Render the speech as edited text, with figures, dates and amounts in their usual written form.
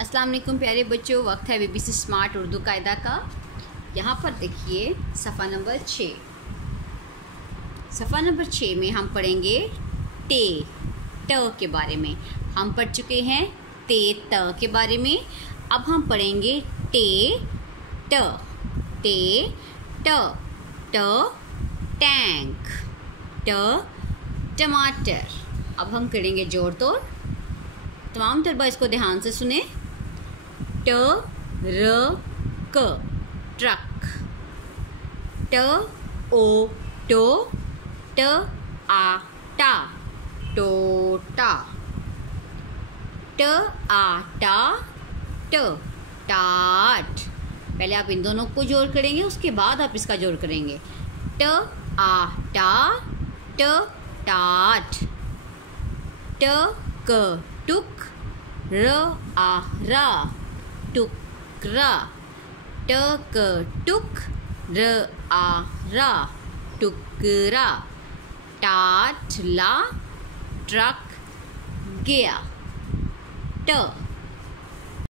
अस्सलाम वालेकुम प्यारे बच्चों, वक्त है BBC स्मार्ट उर्दू कायदा का। यहाँ पर देखिए सफ़ा नंबर 6। सफ़ा नंबर 6 में हम पढ़ेंगे टे ट के बारे में। हम पढ़ चुके हैं ते त के बारे में। अब हम पढ़ेंगे टे ट टे ट ट टैंक ट टमाटर। अब हम करेंगे जोड़ तोड़। तमाम तलबा इसको ध्यान से सुने। ट र क ट्रक, ट ओ टो ट आ टा टोटा, ट आ टा ट टाट। पहले आप इन दोनों को जोड़ करेंगे, उसके बाद आप इसका जोड़ करेंगे। ट आ टा ट टाट, ट क टुक र आ रा टुकरा, ट क टुक र आ रा टुकरा, टाट ला ट्रक गया। ट